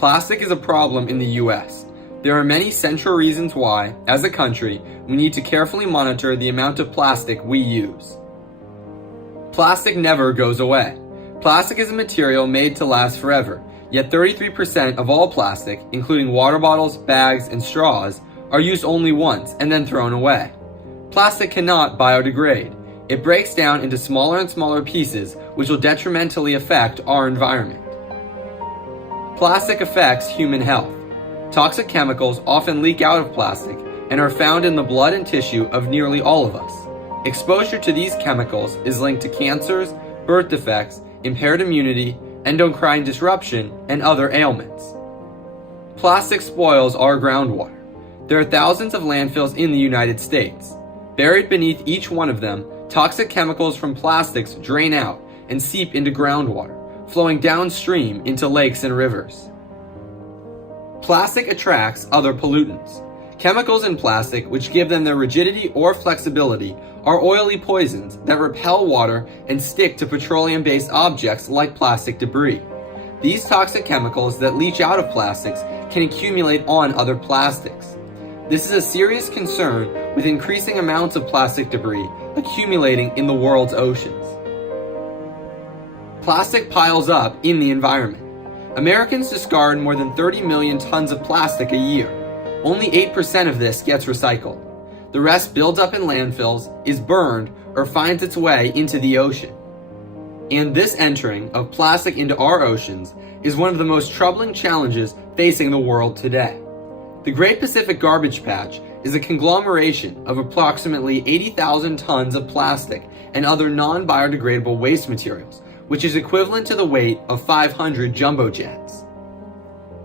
Plastic is a problem in the US. There are many central reasons why, as a country, we need to carefully monitor the amount of plastic we use. Plastic never goes away. Plastic is a material made to last forever, yet 33% of all plastic, including water bottles, bags, and straws, are used only once and then thrown away. Plastic cannot biodegrade. It breaks down into smaller and smaller pieces, which will detrimentally affect our environment. Plastic affects human health. Toxic chemicals often leak out of plastic and are found in the blood and tissue of nearly all of us. Exposure to these chemicals is linked to cancers, birth defects, impaired immunity, endocrine disruption, and other ailments. Plastic spoils our groundwater. There are thousands of landfills in the United States. Buried beneath each one of them, toxic chemicals from plastics drain out and seep into groundwater, flowing downstream into lakes and rivers. Plastic attracts other pollutants. Chemicals in plastic, which give them their rigidity or flexibility, are oily poisons that repel water and stick to petroleum-based objects like plastic debris. These toxic chemicals that leach out of plastics can accumulate on other plastics. This is a serious concern with increasing amounts of plastic debris accumulating in the world's oceans. Plastic piles up in the environment. Americans discard more than 30 million tons of plastic a year. Only 8% of this gets recycled. The rest builds up in landfills, is burned, or finds its way into the ocean. And this entering of plastic into our oceans is one of the most troubling challenges facing the world today. The Great Pacific Garbage Patch is a conglomeration of approximately 80,000 tons of plastic and other non-biodegradable waste materials, which is equivalent to the weight of 500 jumbo jets.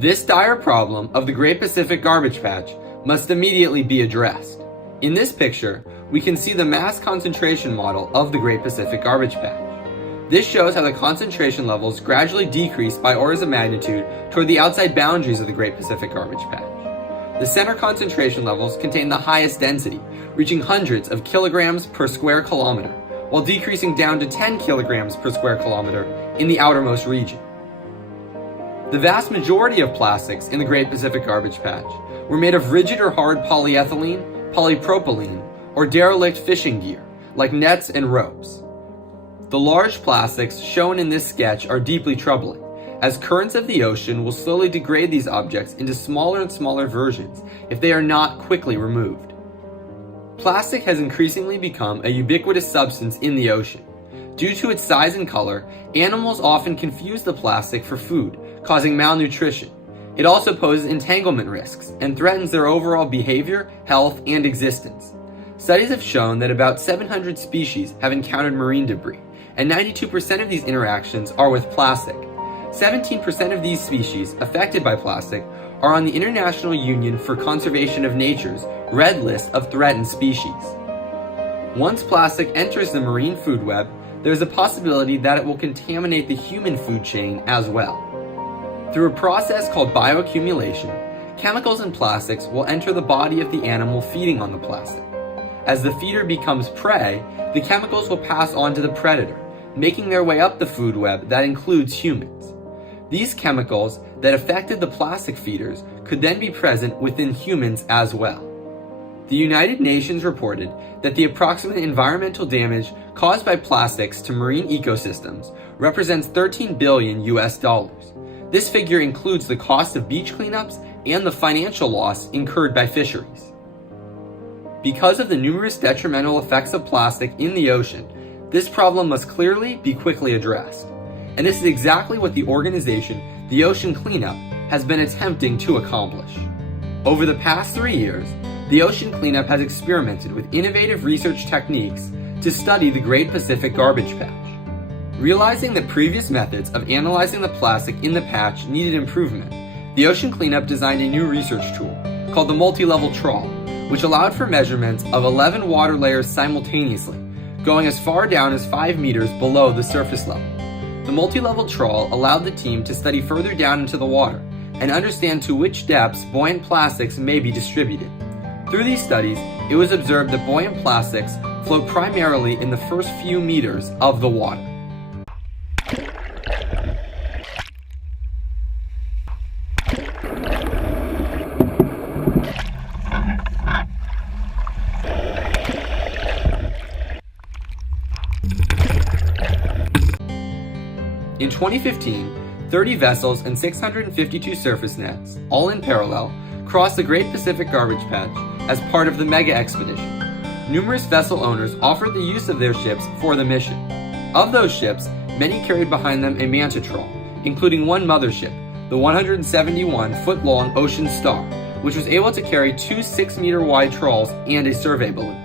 This dire problem of the Great Pacific Garbage Patch must immediately be addressed. In this picture, we can see the mass concentration model of the Great Pacific Garbage Patch. This shows how the concentration levels gradually decrease by orders of magnitude toward the outside boundaries of the Great Pacific Garbage Patch. The center concentration levels contain the highest density, reaching hundreds of kilograms per square kilometer, while decreasing down to 10 kilograms per square kilometer in the outermost region. The vast majority of plastics in the Great Pacific Garbage Patch were made of rigid or hard polyethylene, polypropylene, or derelict fishing gear, like nets and ropes. The large plastics shown in this sketch are deeply troubling, as currents of the ocean will slowly degrade these objects into smaller and smaller versions if they are not quickly removed. Plastic has increasingly become a ubiquitous substance in the ocean. Due to its size and color, animals often confuse the plastic for food, causing malnutrition. It also poses entanglement risks and threatens their overall behavior, health, and existence. Studies have shown that about 700 species have encountered marine debris, and 92% of these interactions are with plastic. 17% of these species affected by plastic are on the International Union for Conservation of Nature's Red List of Threatened Species. Once plastic enters the marine food web, there is a possibility that it will contaminate the human food chain as well. Through a process called bioaccumulation, chemicals and plastics will enter the body of the animal feeding on the plastic. As the feeder becomes prey, the chemicals will pass on to the predator, making their way up the food web that includes humans. These chemicals that affected the plastic feeders could then be present within humans as well. The United Nations reported that the approximate environmental damage caused by plastics to marine ecosystems represents $13 billion US. This figure includes the cost of beach cleanups and the financial loss incurred by fisheries. Because of the numerous detrimental effects of plastic in the ocean, this problem must clearly be quickly addressed. And this is exactly what the organization, the Ocean Cleanup, has been attempting to accomplish. Over the past 3 years, the Ocean Cleanup has experimented with innovative research techniques to study the Great Pacific Garbage Patch. Realizing that previous methods of analyzing the plastic in the patch needed improvement, the Ocean Cleanup designed a new research tool called the multi-level trawl, which allowed for measurements of 11 water layers simultaneously, going as far down as 5 meters below the surface level. The multi-level trawl allowed the team to study further down into the water and understand to which depths buoyant plastics may be distributed. Through these studies, it was observed that buoyant plastics float primarily in the first few meters of the water. In 2015, 30 vessels and 652 surface nets, all in parallel, crossed the Great Pacific Garbage Patch as part of the Mega Expedition. Numerous vessel owners offered the use of their ships for the mission. Of those ships, many carried behind them a manta trawl, including one mothership, the 171-foot-long Ocean Star, which was able to carry two 6-meter-wide trawls and a survey balloon.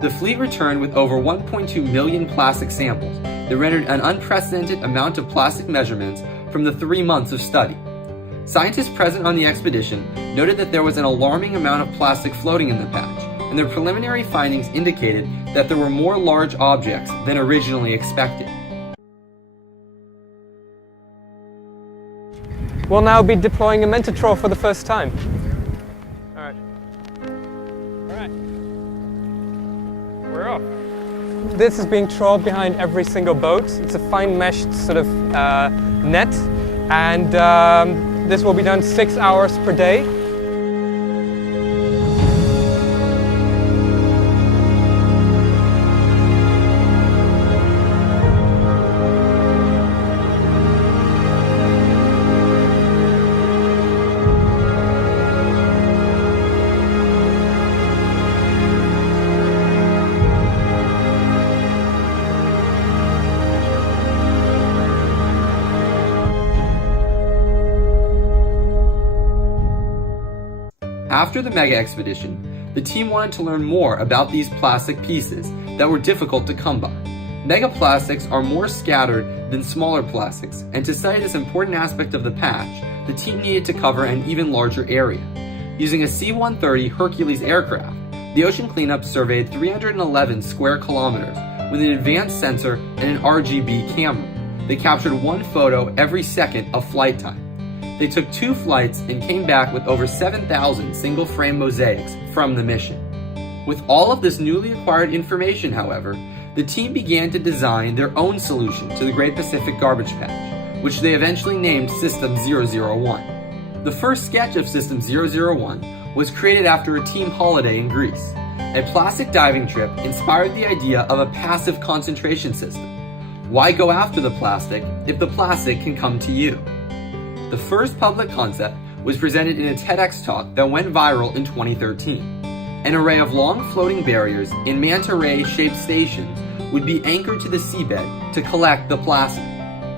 The fleet returned with over 1.2 million plastic samples that rendered an unprecedented amount of plastic measurements from the 3 months of study. Scientists present on the expedition noted that there was an alarming amount of plastic floating in the patch, and their preliminary findings indicated that there were more large objects than originally expected. We'll now be deploying a manta trawl for the first time. All right. We're off. This is being trawled behind every single boat. It's a fine meshed sort of net, and this will be done 6 hours per day. After the Mega Expedition, the team wanted to learn more about these plastic pieces that were difficult to come by. Megaplastics are more scattered than smaller plastics, and to study this important aspect of the patch, the team needed to cover an even larger area. Using a C-130 Hercules aircraft, the ocean cleanup surveyed 311 square kilometers with an advanced sensor and an RGB camera. They captured one photo every second of flight time. They took 2 flights and came back with over 7,000 single-frame mosaics from the mission. With all of this newly acquired information, however, the team began to design their own solution to the Great Pacific Garbage Patch, which they eventually named System 001. The first sketch of System 001 was created after a team holiday in Greece. A plastic diving trip inspired the idea of a passive concentration system. Why go after the plastic if the plastic can come to you? The first public concept was presented in a TEDx talk that went viral in 2013. An array of long floating barriers in manta ray-shaped stations would be anchored to the seabed to collect the plastic.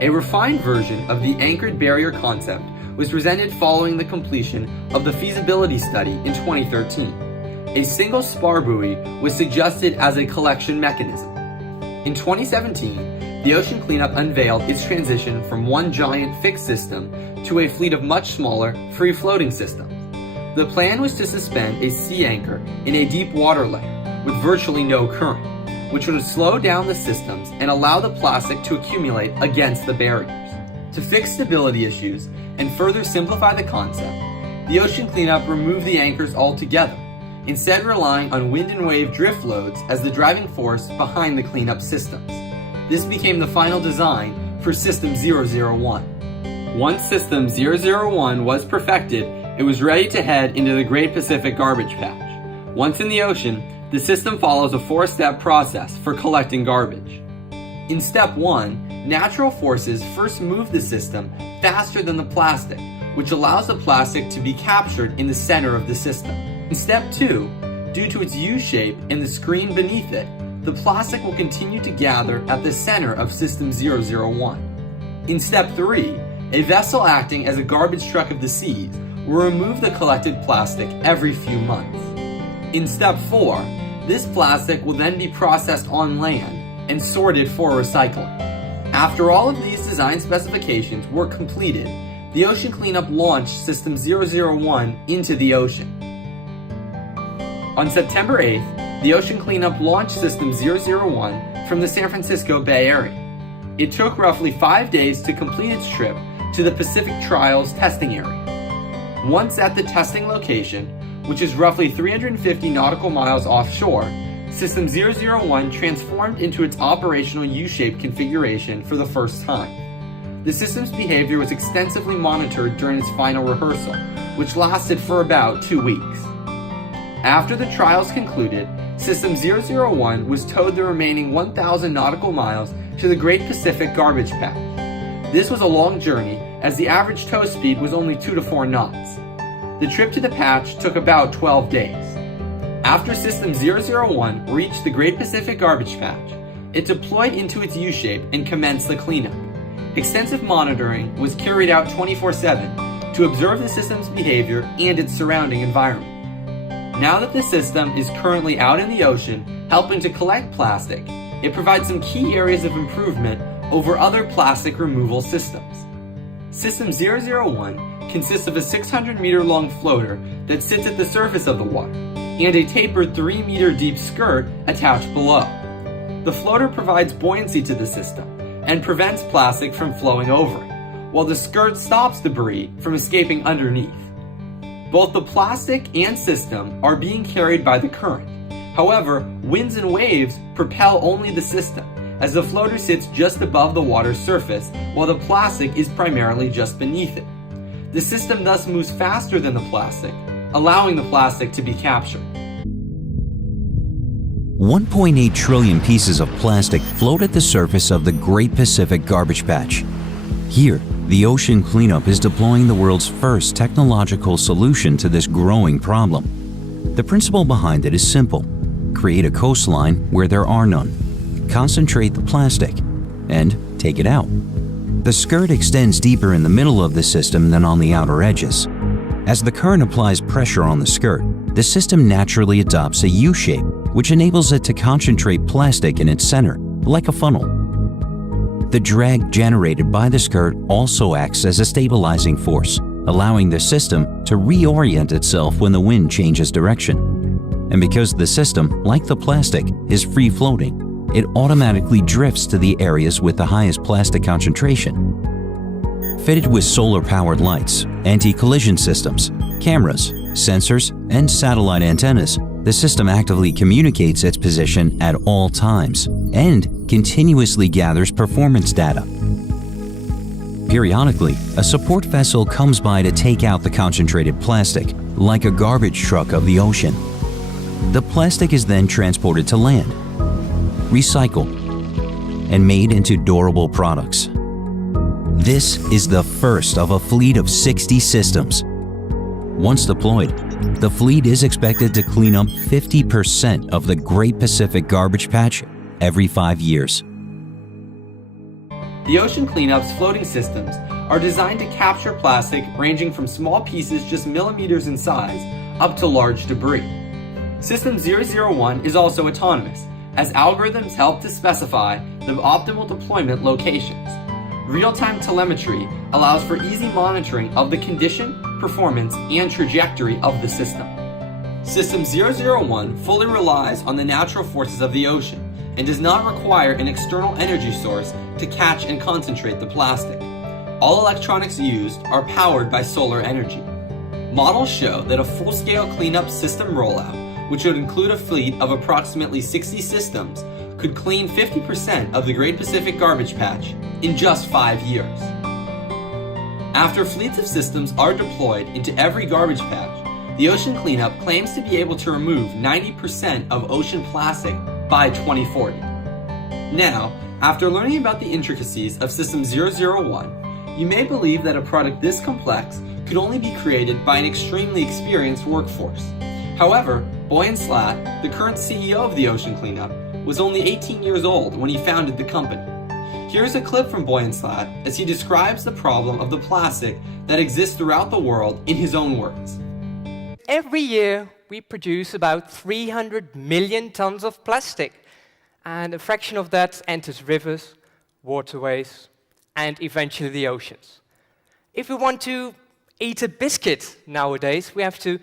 A refined version of the anchored barrier concept was presented following the completion of the feasibility study in 2013. A single spar buoy was suggested as a collection mechanism. In 2017, the ocean cleanup unveiled its transition from one giant fixed system to a fleet of much smaller, free-floating systems. The plan was to suspend a sea anchor in a deep water layer with virtually no current, which would slow down the systems and allow the plastic to accumulate against the barriers. To fix stability issues and further simplify the concept, the ocean cleanup removed the anchors altogether, instead relying on wind and wave drift loads as the driving force behind the cleanup systems. This became the final design for System 001. Once System 001 was perfected, it was ready to head into the Great Pacific Garbage Patch. Once in the ocean, the system follows a 4-step process for collecting garbage. In Step 1, natural forces first move the system faster than the plastic, which allows the plastic to be captured in the center of the system. In Step 2, due to its U-shape and the screen beneath it, the plastic will continue to gather at the center of System 001. In Step 3, a vessel acting as a garbage truck of the seas will remove the collected plastic every few months. In Step 4, this plastic will then be processed on land and sorted for recycling. After all of these design specifications were completed, the ocean cleanup launched System 001 into the ocean. On September 8th, the ocean cleanup launched System 001 from the San Francisco Bay Area. It took roughly 5 days to complete its trip to the Pacific Trials testing area. Once at the testing location, which is roughly 350 nautical miles offshore, System 001 transformed into its operational U-shaped configuration for the first time. The system's behavior was extensively monitored during its final rehearsal, which lasted for about 2 weeks. After the trials concluded, System 001 was towed the remaining 1,000 nautical miles to the Great Pacific Garbage Patch. This was a long journey, as the average tow speed was only 2 to 4 knots. The trip to the patch took about 12 days. After System 001 reached the Great Pacific Garbage Patch, it deployed into its U-shape and commenced the cleanup. Extensive monitoring was carried out 24/7 to observe the system's behavior and its surrounding environment. Now that the system is currently out in the ocean helping to collect plastic, it provides some key areas of improvement over other plastic removal systems. System 001 consists of a 600-meter-long floater that sits at the surface of the water and a tapered 3-meter deep skirt attached below. The floater provides buoyancy to the system and prevents plastic from flowing over it, while the skirt stops debris from escaping underneath. Both the plastic and system are being carried by the current. However, winds and waves propel only the system, as the floater sits just above the water's surface, while the plastic is primarily just beneath it. The system thus moves faster than the plastic, allowing the plastic to be captured. 1.8 trillion pieces of plastic float at the surface of the Great Pacific Garbage Patch. Here, the ocean cleanup is deploying the world's first technological solution to this growing problem. The principle behind it is simple. Create a coastline where there are none. Concentrate the plastic, and take it out. The skirt extends deeper in the middle of the system than on the outer edges. As the current applies pressure on the skirt, the system naturally adopts a U-shape, which enables it to concentrate plastic in its center, like a funnel. The drag generated by the skirt also acts as a stabilizing force, allowing the system to reorient itself when the wind changes direction. And because the system, like the plastic, is free-floating, it automatically drifts to the areas with the highest plastic concentration. Fitted with solar-powered lights, anti-collision systems, cameras, sensors, and satellite antennas, the system actively communicates its position at all times and continuously gathers performance data. Periodically, a support vessel comes by to take out the concentrated plastic, like a garbage truck of the ocean. The plastic is then transported to land, recycled, and made into durable products. This is the first of a fleet of 60 systems. Once deployed, the fleet is expected to clean up 50% of the Great Pacific Garbage Patch every 5 years. The Ocean Cleanup's floating systems are designed to capture plastic ranging from small pieces just millimeters in size up to large debris. System 001 is also autonomous, as algorithms help to specify the optimal deployment locations. Real-time telemetry allows for easy monitoring of the condition, performance, and trajectory of the system. System 001 fully relies on the natural forces of the ocean and does not require an external energy source to catch and concentrate the plastic. All electronics used are powered by solar energy. Models show that a full-scale cleanup system rollout, which would include a fleet of approximately 60 systems, could clean 50% of the Great Pacific Garbage Patch in just 5 years. After fleets of systems are deployed into every garbage patch, the Ocean Cleanup claims to be able to remove 90% of ocean plastic by 2040. Now, after learning about the intricacies of System 001, you may believe that a product this complex could only be created by an extremely experienced workforce. However, Boyan Slat, the current CEO of the Ocean Cleanup, was only 18 years old when he founded the company. Here's a clip from Boyan Slat as he describes the problem of the plastic that exists throughout the world in his own words. Every year, we produce about 300 million tons of plastic, and a fraction of that enters rivers, waterways, and eventually the oceans. If we want to eat a biscuit nowadays, we have to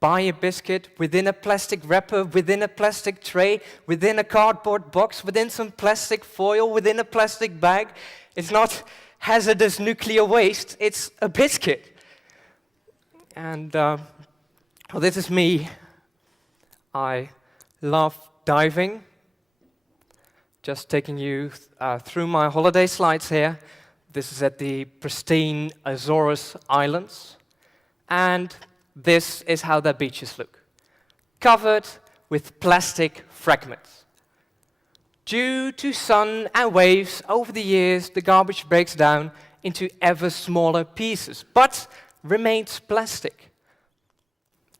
buy a biscuit within a plastic wrapper, within a plastic tray, within a cardboard box, within some plastic foil, within a plastic bag. It's not hazardous nuclear waste, it's a biscuit. And well, this is me. I love diving. Just taking you through my holiday slides here. This is at the pristine Azores Islands. And this is how their beaches look. Covered with plastic fragments. Due to sun and waves, over the years, the garbage breaks down into ever smaller pieces, but remains plastic.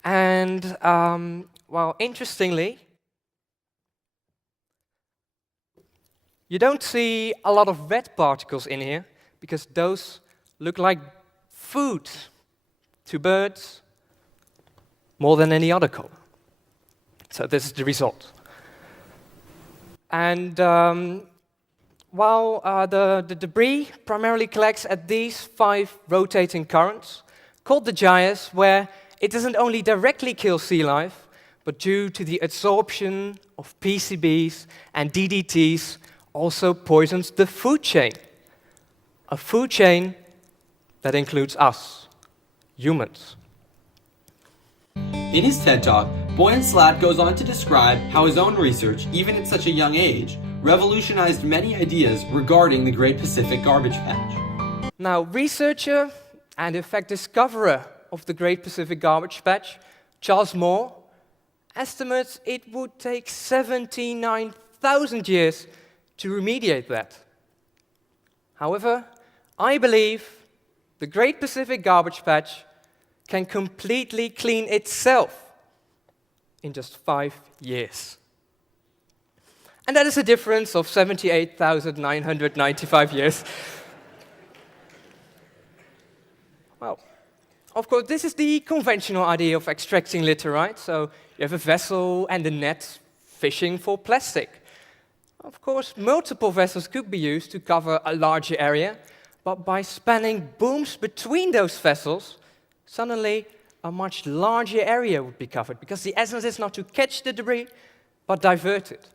And, well, interestingly, you don't see a lot of red particles in here, because those look like food to birds more than any other color. So this is the result. And while the debris primarily collects at these 5 rotating currents, called the gyres, where it doesn't only directly kill sea life, but due to the absorption of PCBs and DDTs, also poisons the food chain. A food chain that includes us, humans. In his TED Talk, Boyan Slat goes on to describe how his own research, even at such a young age, revolutionized many ideas regarding the Great Pacific Garbage Patch. Now, researcher and in fact discoverer of the Great Pacific Garbage Patch, Charles Moore, estimates it would take 79,000 years to remediate that. However, I believe the Great Pacific Garbage Patch can completely clean itself in just 5 years. And that is a difference of 78,995 years. Well, of course, this is the conventional idea of extracting litter, right? So you have a vessel and a net fishing for plastic. Of course, multiple vessels could be used to cover a larger area, but by spanning booms between those vessels, suddenly a much larger area would be covered, because the essence is not to catch the debris, but divert it.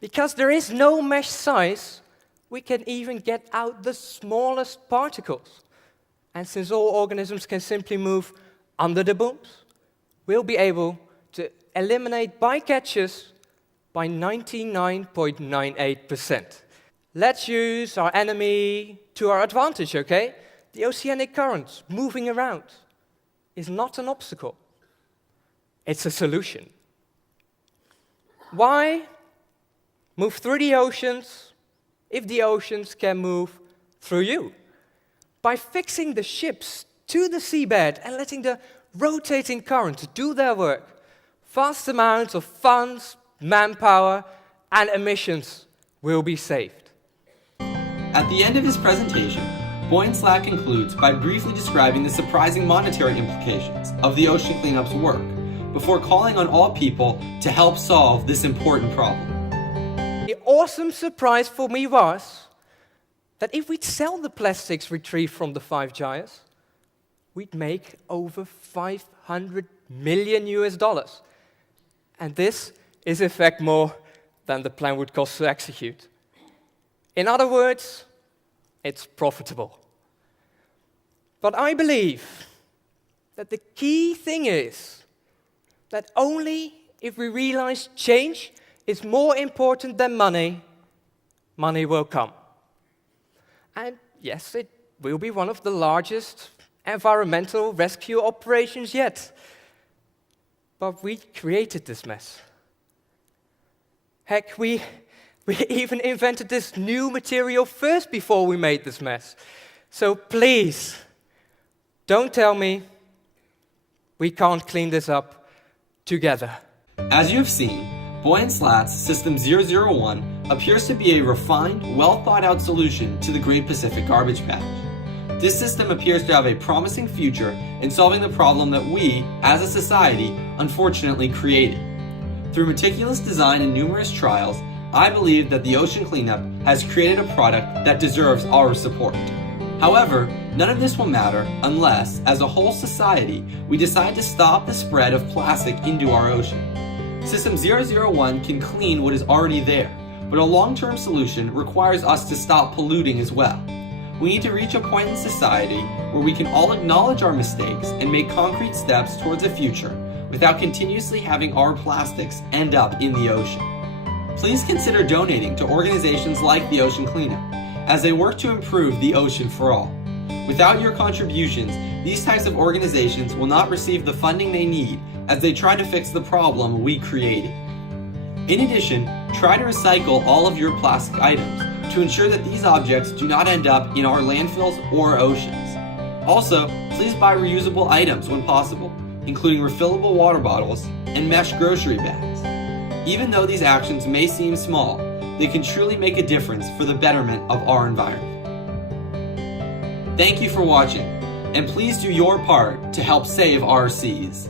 Because there is no mesh size, we can even get out the smallest particles. And since all organisms can simply move under the booms, we'll be able to eliminate bycatches by 99.98%. Let's use our enemy to our advantage, okay? The oceanic currents moving around is not an obstacle. It's a solution. Why move through the oceans if the oceans can move through you? By fixing the ships to the seabed and letting the rotating currents do their work, vast amounts of funds, manpower, and emissions will be saved. At the end of his presentation, Boyan Slat concludes by briefly describing the surprising monetary implications of the ocean cleanup's work, before calling on all people to help solve this important problem. The awesome surprise for me was that if we'd sell the plastics retrieved from the 5 gyres, we'd make over $500 million. And this is in fact more than the plan would cost to execute. In other words, it's profitable. But I believe that the key thing is that only if we realize change is more important than money, money will come. And yes, it will be one of the largest environmental rescue operations yet. But we created this mess. Heck, we even invented this new material first before we made this mess. So please, don't tell me we can't clean this up together. As you have seen, Boyan Slat's System 001 appears to be a refined, well-thought-out solution to the Great Pacific Garbage Patch. This system appears to have a promising future in solving the problem that we, as a society, unfortunately created. Through meticulous design and numerous trials, I believe that the ocean cleanup has created a product that deserves our support. However, none of this will matter unless, as a whole society, we decide to stop the spread of plastic into our ocean. System 001 can clean what is already there, but a long-term solution requires us to stop polluting as well. We need to reach a point in society where we can all acknowledge our mistakes and make concrete steps towards a future without continuously having our plastics end up in the ocean. Please consider donating to organizations like the Ocean Cleanup as they work to improve the ocean for all. Without your contributions, these types of organizations will not receive the funding they need as they try to fix the problem we created. In addition, try to recycle all of your plastic items, to ensure that these objects do not end up in our landfills or oceans. Also, please buy reusable items when possible, including refillable water bottles and mesh grocery bags. Even though these actions may seem small, they can truly make a difference for the betterment of our environment. Thank you for watching, and please do your part to help save our seas.